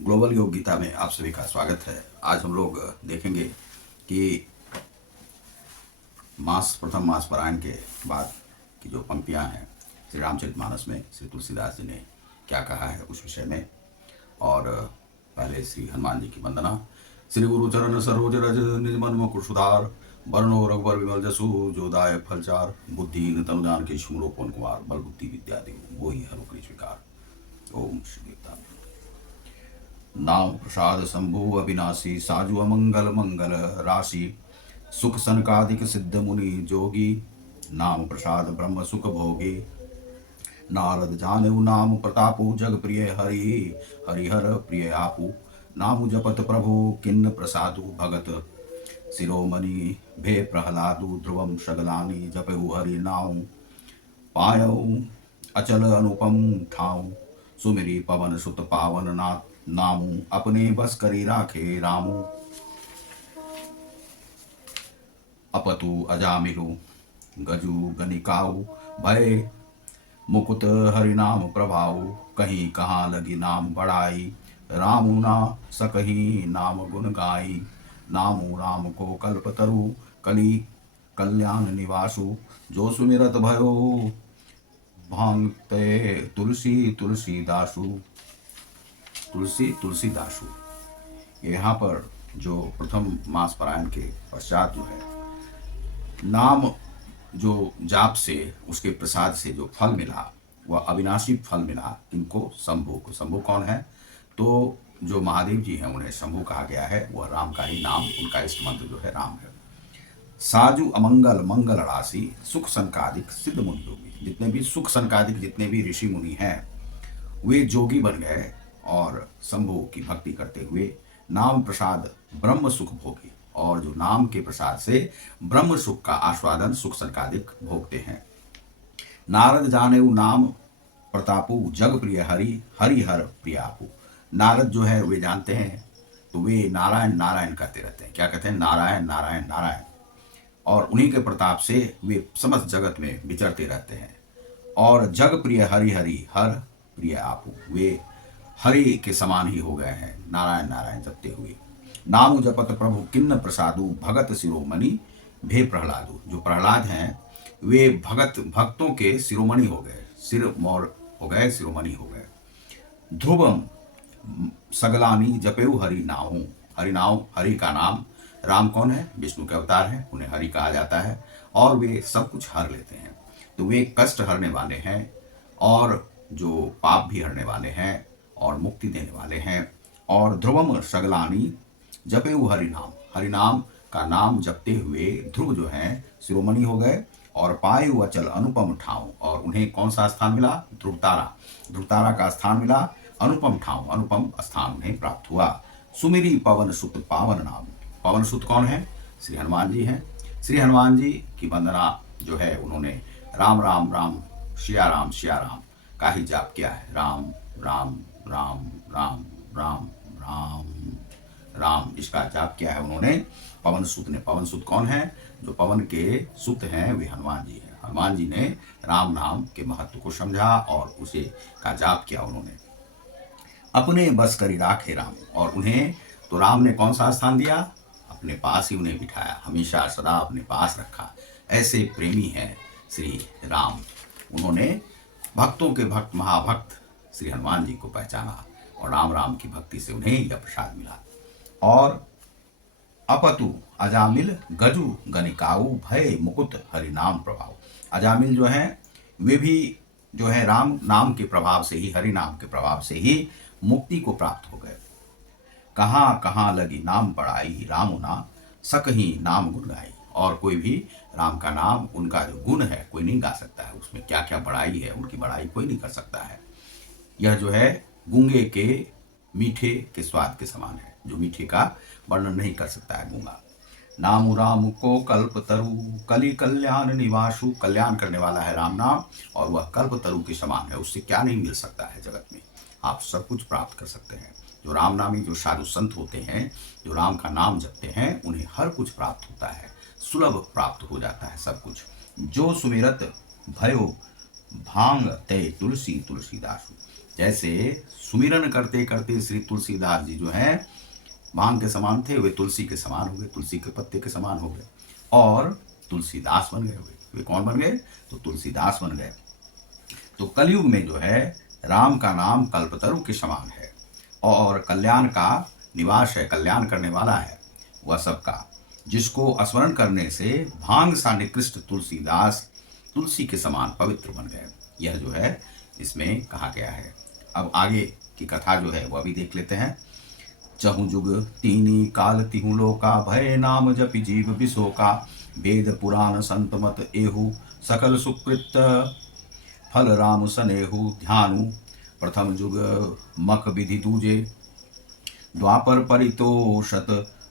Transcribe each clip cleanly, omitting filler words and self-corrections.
Global योग गीता में आप सभी का स्वागत है। आज हम लोग देखेंगे कि प्रथम मास पारायण के बाद की जो पंक्तियां हैं श्री रामचरितमानस में श्री तुलसीदास जी ने क्या कहा है उस विषय में। और पहले श्री हनुमान जी की वंदना। श्री गुरु चरण सरोज रज निज मन मुकुर सुधार, वर्णो रघुबर विमल जसु जो दायक फलचार, बुद्धि तनु जानकी सुमरो पवन कुमार, बल बुद्धि विद्या देव वो ही हरु कृष्ण विकार। ओम श्री देवता। नाम प्रसाद शंभु अविनाशी, साजु अमंगल मंगल राशि, सुख सनकादिक सिद्ध मुनि जोगी, नाम प्रसाद ब्रह्म सुख भोगी। नारद जानेऊ नाम प्रतापु, जग प्रिय हरि हरिहर प्रिय आपू, नाम जपत प्रभु किन्न प्रसादु भगत, शिरोमणि भे प्रहलादु, ध्रुवम सगलानी जपऊ हरि नाम, पायऊ अचल अनुपम ठाऊ, सुमिरी पवन सुत पावन नाथ, नामू अपने बस करी राखे रामू, अपतु अजामिलु गजु गनिकाऊ, भय मुकुत हरिनाम प्रभाऊ, कहीं कहाँ लगी नाम बढ़ाई, रामू ना सकही नाम गुण गाई, नामू राम को कल्पतरु, कली कल्याण निवासु, जो सुमिरत भयो भांगते तुलसी तुलसीदासु। तुलसी तुलसीदासु, यहाँ पर जो प्रथम मास पारायण के पश्चात जो है नाम जो जाप से उसके प्रसाद से जो फल मिला वह अविनाशी फल मिला। इनको शंभु को, शंभु कौन है तो जो महादेव जी हैं उन्हें शंभु कहा गया है, वह राम का ही नाम, उनका इष्ट मंत्र जो है राम है। साजु अमंगल मंगल राशि, सुख संकादिक सिद्ध मुनि योगी, जितने भी सुख संकादिक जितने भी ऋषि मुनि हैं वे जोगी बन गए और शंभु की भक्ति करते हुए नाम प्रसाद ब्रह्म सुख भोगी, और जो नाम के प्रसाद से ब्रह्म सुख का आस्वादन सुख संकादिक भोगते हैं। नारद जानेऊ नाम प्रतापु, जग प्रिय हरि हरिहर प्रियापु। नारद जो है वे जानते हैं तो वे नारायण नारायण कहते रहते हैं। क्या कहते हैं? नारायण नारायण नारायण। और उन्हीं के प्रताप से वे समस्त जगत में विचरते रहते हैं। और जग प्रिय हरि हरि हर प्रिय आपू, वे हरि के समान ही हो गए हैं नारायण नारायण जपते हुए। नाम जपत प्रभु किन्न प्रसादु, भगत शिरोमणि भे प्रहलादु। जो प्रहलाद हैं वे भक्तों के शिरोमणि हो गए, सिर मोर हो गए, शिरोमणि हो गए। ध्रुवम सगलानी जपेऊ हरि नाऊ, हरि नाऊ, हरि का नाम। राम कौन है? विष्णु के अवतार हैं, उन्हें हरि कहा जाता है और वे सब कुछ हर लेते हैं। तो वे कष्ट हरने वाले हैं और जो पाप भी हरने वाले हैं और मुक्ति देने वाले हैं। और ध्रुवम सगलानी जपेऊ हरिनाम, हरिनाम का नाम जपते हुए ध्रुव जो हैं शिरोमणि हो गए। और पायु अचल अनुपम ठाव, और उन्हें कौन सा स्थान मिला? ध्रुवतारा, ध्रुवतारा का स्थान मिला। अनुपम ठाव, अनुपम स्थान उन्हें प्राप्त हुआ। सुमिरी पवन सुत पावन नाम, पवन सुत कौन है? श्री हनुमान जी हैं। श्री हनुमान जी की वंदना जो है उन्होंने राम राम राम सिया राम का ही जाप किया है। राम राम राम राम राम राम राम, इसका जाप किया है उन्होंने पवन सुत ने। पवन सुत कौन है? जो पवन के सुत हैं वे हनुमान जी हैं। हनुमान जी ने राम नाम के महत्व को समझा और उसे का जाप किया उन्होंने। अपने बस करी राखे राम, और उन्हें तो राम ने कौन सा स्थान दिया? अपने पास ही उन्हें बिठाया, हमेशा सदा अपने पास रखा। ऐसे प्रेमी हैं श्री राम। उन्होंने भक्तों के भक्त महाभक्त श्री हनुमान जी को पहचाना और राम राम की भक्ति से उन्हें यह प्रसाद मिला। और अपतु अजामिल गजु गनिकाऊ, भय मुकुट हरि नाम प्रभाव। अजामिल जो है वे भी जो है राम नाम के प्रभाव से ही, हरि नाम के प्रभाव से ही मुक्ति को प्राप्त हो गए। कहाँ कहाँ लगी नाम पढ़ाई, रामुना सकही नाम गुण गाई। और कोई भी राम का नाम, उनका जो गुण है कोई नहीं गा सकता है, उसमें क्या क्या बड़ाई है उनकी बड़ाई कोई नहीं कर सकता है। यह जो है गूंगे के मीठे के स्वाद के समान है, जो मीठे का वर्णन नहीं कर सकता है गूंगा। नाम राम को कल्प तरु, कली कल्याण निवासु। कल्याण करने वाला है राम नाम, और वह कल्प तरु के समान है, उससे क्या नहीं मिल सकता है जगत में, आप सब कुछ प्राप्त कर सकते हैं। जो राम नामी जो साधु संत होते हैं, जो राम का नाम जपते हैं, उन्हें हर कुछ प्राप्त होता है, सुलभ प्राप्त हो जाता है सब कुछ। जो सुमिरत भयो भांग ते तुलसी तुलसीदासु, जैसे सुमिरन करते करते श्री तुलसीदास जी जो हैं भांग के समान थे, वे तुलसी के समान हो गए, तुलसी के पत्ते के समान हो गए और तुलसीदास बन गए। वे कौन बन गए? तो तुलसीदास बन गए। तो कलयुग में जो है राम का नाम कल्पतरु के समान है और कल्याण का निवास है, कल्याण करने वाला है वह सबका, जिसको स्मरण करने से भांग सा निकृष्ट तुलसीदास तुलसी के समान पवित्र बन गए। यह जो है इसमें कहा गया है। अब आगे की कथा जो है वह भी देख लेते हैं। चहु जुग तीनी काल तिहु लोका, भय नाम जपि जीव विशोका, वेद पुराण संत मत एहु, सकल सुकृत फल राम सनेहु, ध्यानु प्रथम जुग मख विधि दूजे, द्वापर परितोषत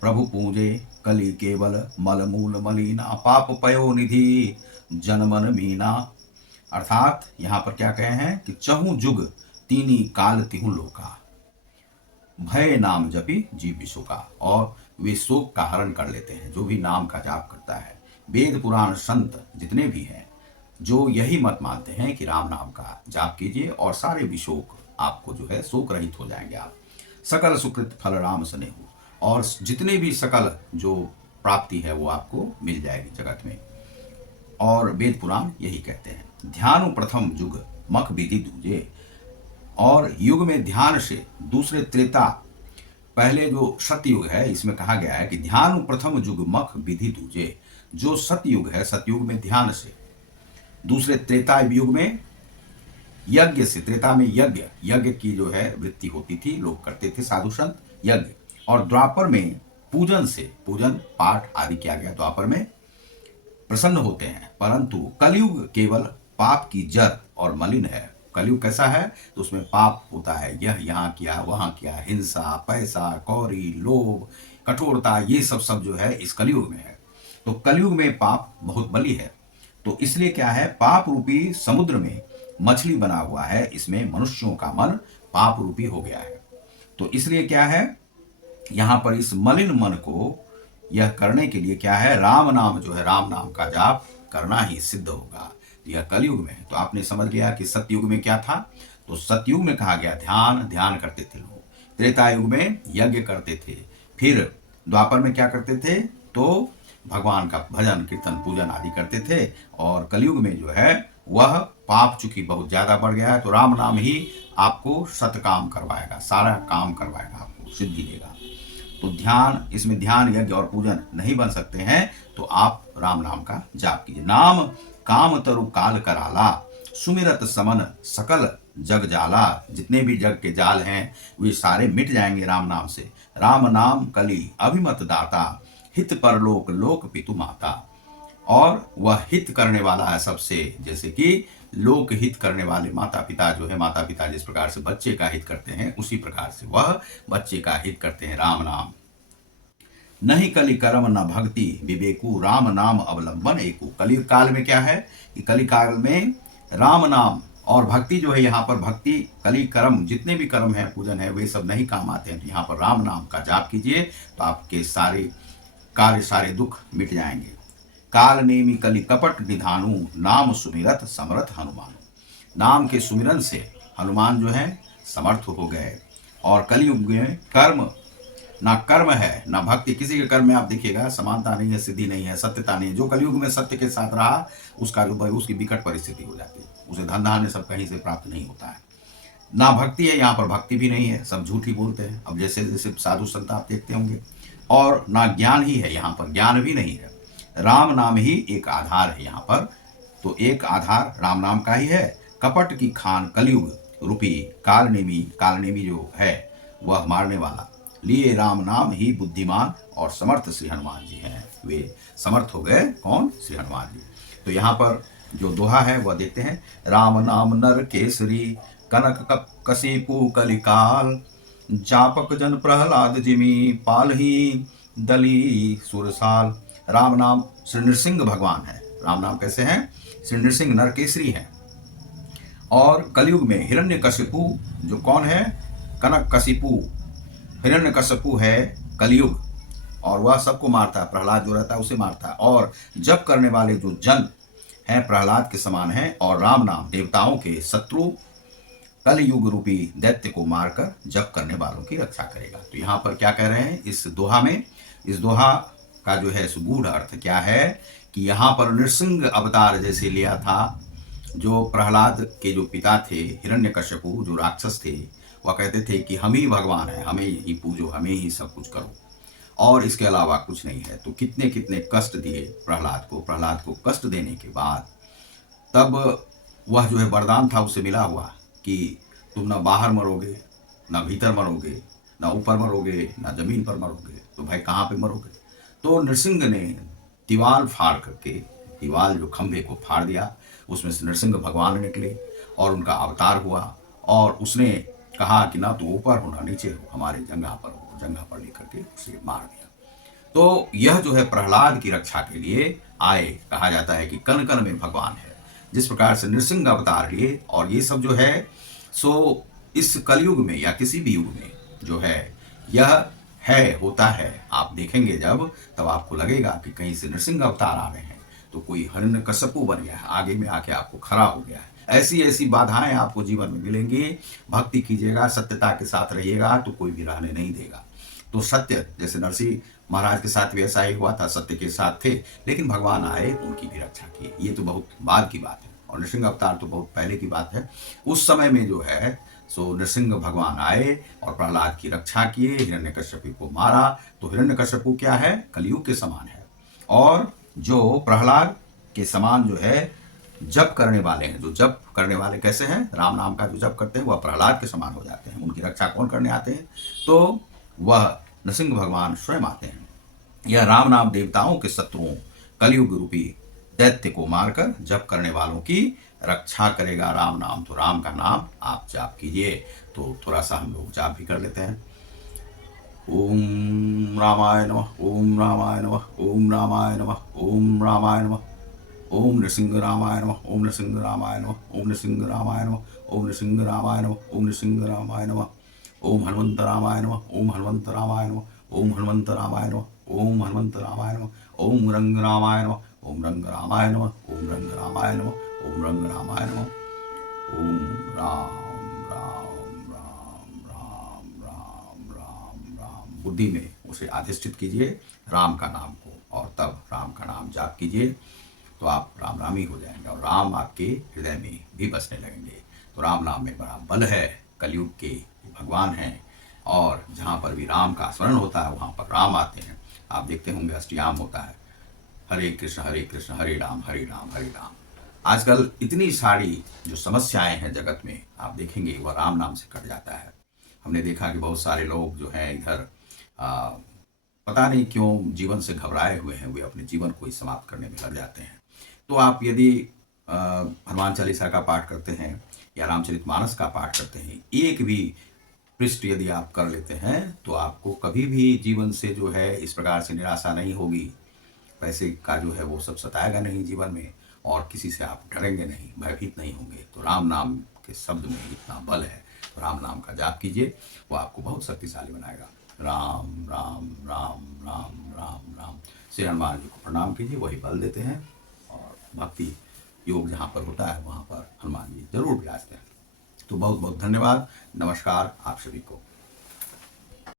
प्रभु पूजे, कली केवल मल मूल मलिना, पाप पयो निधि जनमन मीना। अर्थात यहाँ पर क्या कहे हैं कि चहु जुग तीनी काल तिहु लोका, भय नाम जपि जीव विशोका, और वे शोक का हरण कर लेते हैं जो भी नाम का जाप करता है। वेद पुराण संत जितने भी हैं जो यही मत मानते हैं कि राम नाम का जाप कीजिए और सारे विशोक आपको जो है शोक रहित हो जाएंगे आप। सकल सुकृत फल राम स्नेहु, और जितने भी सकल जो प्राप्ति है वो आपको मिल जाएगी जगत में। और वेद पुराण यही कहते हैं। ध्यानु प्रथम युग मख विधि दूजे, और युग में ध्यान से दूसरे त्रेता, पहले जो सतयुग है इसमें कहा गया है कि ध्यान प्रथम युग मख विधि दूजे, जो सतयुग है सतयुग में ध्यान से, दूसरे त्रेता युग में यज्ञ से, त्रेता में यज्ञ की जो है वृत्ति होती थी, लोग करते थे साधु संत यज्ञ, और द्वापर में पूजन से, पूजन पाठ आदि किया गया, द्वापर में प्रसन्न होते हैं। परंतु कलयुग केवल पाप की जड़ और मलिन है। कलयुग कैसा है? तो उसमें पाप होता है, यह यहाँ किया वहां किया, हिंसा, पैसा, कौड़ी, लोभ, कठोरता, ये सब जो है इस कलयुग में है। तो कलयुग में पाप बहुत बली है। तो इसलिए क्या है, पाप रूपी समुद्र में मछली बना हुआ है, इसमें मनुष्यों का मन पाप रूपी हो गया है। तो इसलिए क्या है, यहां पर इस मलिन मन को यह करने के लिए क्या है, राम नाम जो है, राम नाम का जाप करना ही सिद्ध होगा। यह कलयुग में है। तो आपने समझ लिया कि सतयुग में क्या था। तो सतयुग में कहा गया ध्यान करते थे लोग, त्रेता युग में यज्ञ करते थे, फिर द्वापर में क्या करते थे, तो भगवान का भजन कीर्तन पूजन आदि करते थे, और कलयुग में जो है वह पाप चूंकि बहुत ज्यादा बढ़ गया है, तो राम नाम ही आपको सतकाम करवाएगा, सारा काम करवाएगा, आपको सिद्धि देगा। तो ध्यान, इसमें ध्यान यज्ञ और पूजन नहीं बन सकते हैं, तो आप राम नाम का जाप कीजिए। नाम काम तरु काल कराला, सुमिरत समन सकल जग जाला, जितने भी जग के जाल हैं वे सारे मिट जाएंगे राम नाम से। राम नाम कली अभिमत दाता, हित परलोक लोक पितु माता, और वह हित करने वाला है सबसे, जैसे कि लोक हित करने वाले माता पिता जो है, माता पिता जिस प्रकार से बच्चे का हित करते हैं उसी प्रकार से वह बच्चे का हित करते हैं। राम नाम नहीं कलि कर्म न भक्ति विवेकु, राम नाम अवलंबन एकु। कलि काल में क्या है कि कलि काल में राम नाम और भक्ति जो है, यहाँ पर भक्ति, कलि कर्म, जितने भी कर्म है, पूजन है, वे सब नहीं काम आते हैं। तो यहाँ पर राम नाम का जाप कीजिए तो आपके सारे कार्य, सारे दुख मिट जाएंगे। काल नेमी कलि कपट निधानु, नाम सुमिरत समर्थ हनुमान। नाम के सुमिरन से हनुमान जो है समर्थ हो गए। और कलयुग में कर्म, ना कर्म है ना भक्ति, किसी के कर्म में आप देखिएगा समानता नहीं है, सिद्धि नहीं है, सत्यता नहीं है। जो कलयुग में सत्य के साथ रहा उसका उसकी विकट परिस्थिति हो जाती है, उसे धन धान्य सब कहीं से प्राप्त नहीं होता है। ना भक्ति है, यहाँ पर भक्ति भी नहीं है, सब झूठ ही बोलते हैं। अब जैसे जैसे साधु संत आप देखते होंगे। और ना ज्ञान ही है, यहाँ पर ज्ञान भी नहीं है। राम नाम ही एक आधार है यहाँ पर। तो एक आधार राम नाम का ही है। कपट की खान कलयुग रूपी कालनेमी जो है वह मारने वाला, लिए राम नाम ही बुद्धिमान, और समर्थ श्री हनुमान जी हैं। वे समर्थ हो गए, कौन? श्री हनुमान जी। तो यहाँ पर जो दोहा है वह देखते हैं। राम नाम नर केसरी, कनक कसीपु कलिकाल, जापक जन प्रहलाद जिमी, पालही दली सुरसाल। राम नाम श्री नृसिंह भगवान है। राम नाम कैसे हैं? श्री नृसिंह नरकेसरी है। और कलयुग में हिरण्यकशिपु जो कौन है? कनक कशिपु, हिरण्यकशिपु है कलयुग, और वह सबको मारता है। प्रहलाद जो रहता है उसे मारता है। और जप करने वाले जो जन हैं प्रहलाद के समान हैं। और राम नाम देवताओं के शत्रु कलयुग रूपी दैत्य को मारकर जप करने वालों की रक्षा करेगा। तो यहाँ पर क्या कह रहे हैं इस दोहा में, इस दोहा का जो है सुगूढ़ अर्थ क्या है कि यहाँ पर नृसिंह अवतार जैसे लिया था, जो प्रहलाद के जो पिता थे हिरण्यकश्यपु, जो राक्षस थे, वह कहते थे कि हम ही भगवान हैं, हमें ही पूजो, हमें ही सब कुछ करो और इसके अलावा कुछ नहीं है। तो कितने कितने कष्ट दिए प्रहलाद को कष्ट देने के बाद तब वह जो है वरदान था उससे मिला हुआ कि तुम ना बाहर मरोगे, ना भीतर मरोगे, ना ऊपर मरोगे, ना जमीन पर मरोगे, तो भाई कहाँ पे मरोगे। तो नृसिंह ने दीवाल फाड़ करके, दीवाल जो खंभे को फाड़ दिया, उसमें से नृसिंह भगवान निकले और उनका अवतार हुआ और उसने कहा कि ना तो ऊपर हो ना नीचे हो, हमारे जंघा पर हो, जंघा पर लेकर के उसे मार दिया। तो यह जो है प्रहलाद की रक्षा के लिए आए। कहा जाता है कि कण कण में भगवान है। जिस प्रकार से नृसिंह अवतार लिए और ये सब जो है सो इस कलयुग में या किसी भी युग में जो है यह है, होता है। आप देखेंगे जब, तब आपको लगेगा कि कहीं से नृसिंह अवतार आ रहे हैं, तो कोई हिरण्यकश्यपु बन गया है, आगे में आके आपको खड़ा हो गया है। ऐसी ऐसी बाधाएं आपको जीवन में मिलेंगी। भक्ति कीजिएगा, सत्यता के साथ रहिएगा तो कोई भी रहने नहीं देगा। तो सत्य, जैसे नरसिंह महाराज के साथ भी ऐसा ही हुआ था, सत्य के साथ थे, लेकिन भगवान आए, उनकी भी रक्षा की। ये तो बहुत बाद की बात है और नृसिंह अवतार तो बहुत पहले की बात है। उस समय में जो है सो नृसिंह भगवान आए और प्रहलाद की रक्षा किए, हिरण्यकश्यपु को मारा। तो हिरण्यकश्यपु क्या है, कलयुग के समान है। और जो प्रहलाद के समान जो है जप करने वाले हैं, जो जप करने वाले कैसे हैं, राम नाम का जो जप करते हैं वह प्रहलाद के समान हो जाते हैं। उनकी रक्षा कौन करने आते हैं, तो वह नृसिंह भगवान स्वयं आते हैं। यह राम नाम देवताओं के शत्रुओं कलयुग रूपी दैत्य को मारकर जप करने वालों की रक्षा करेगा। राम नाम, तो राम का नाम आप जाप कीजिए। तो थोड़ा सा हम लोग जाप भी कर लेते हैं। ओम रामाय नमः, ओम रामाय नमः, ओम रामाय नमः, ओम रामाय नमः, ओम नृसिंह रामाय नमः, ओम नृसिंह रामाय नमः, ओम नृसिंह रामाय नमः, ओम नृसिंह रामाय नमः, ओम नृसिंह रामाय नमः, ओम हनुमंत रामाय नमः, ओम हनुमंत रामाय नमः, ओम हनुमंत रामाय नमः, ओम हनुमंत रामाय नमः, ओम रंग रामाय नमः, ओम रंग रामाय नमः, ओम रंग रामाय नमः, ओम रंग रामाय नमः, ओम राम राम राम राम राम राम राम। बुद्धि में उसे अधिष्ठित कीजिए राम का नाम को, और तब राम का नाम जाप कीजिए, तो आप राम राम ही हो जाएंगे और राम आपके हृदय में भी बसने लगेंगे। तो राम नाम में बड़ा बल है। कलयुग के भगवान हैं और जहाँ पर भी राम का स्मरण होता है वहाँ पर राम आते हैं। आप देखते होंगे अष्टयाम होता है, हरे कृष्ण हरे राम हरे राम हरे राम। आजकल इतनी सारी जो समस्याएं हैं जगत में, आप देखेंगे वह राम नाम से कट जाता है। हमने देखा कि बहुत सारे लोग जो हैं इधर पता नहीं क्यों जीवन से घबराए हुए हैं, वे अपने जीवन को ही समाप्त करने में लग जाते हैं। तो आप यदि हनुमान चालीसा का पाठ करते हैं या रामचरितमानस का पाठ करते हैं, एक भी पृष्ठ यदि आप कर लेते हैं, तो आपको कभी भी जीवन से जो है इस प्रकार से निराशा नहीं होगी। पैसे का जो है वो सब सताएगा नहीं जीवन में, और किसी से आप डरेंगे नहीं, भयभीत नहीं होंगे। तो राम नाम के शब्द में इतना बल है, तो राम नाम का जाप कीजिए, वो आपको बहुत शक्तिशाली बनाएगा। राम राम राम राम राम राम। श्री हनुमान जी को प्रणाम कीजिए, वही बल देते हैं। और भक्ति योग जहाँ पर होता है वहाँ पर हनुमान जी जरूर विराजते हैं। तो बहुत बहुत धन्यवाद, नमस्कार आप सभी को।